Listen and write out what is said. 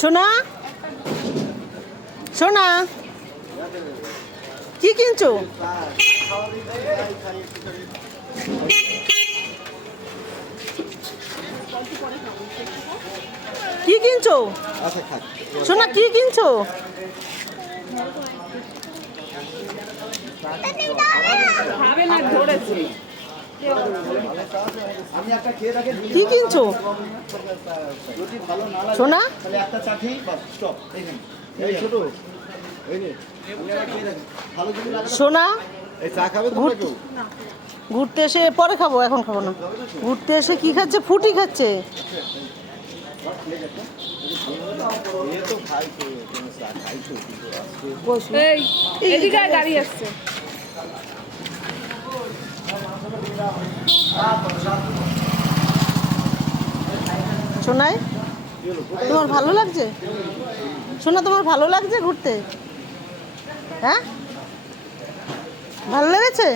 সোনা সোনা কি কিনছো? কি কিনছো সোনা? কি কিনছো? কি কিনছো সোনা? সোনা ঘুরতে এসে পরে খাবো, এখন খাবো না। ঘুরতে এসে কি খাচ্ছে? ফুটি খাচ্ছে। গাড়ি আসছে। সোনাই, তোমার ভালো লাগছে? সোনা, তোমার ভালো লাগছে ঘুরতে? হ্যাঁ, ভালো লেগেছে?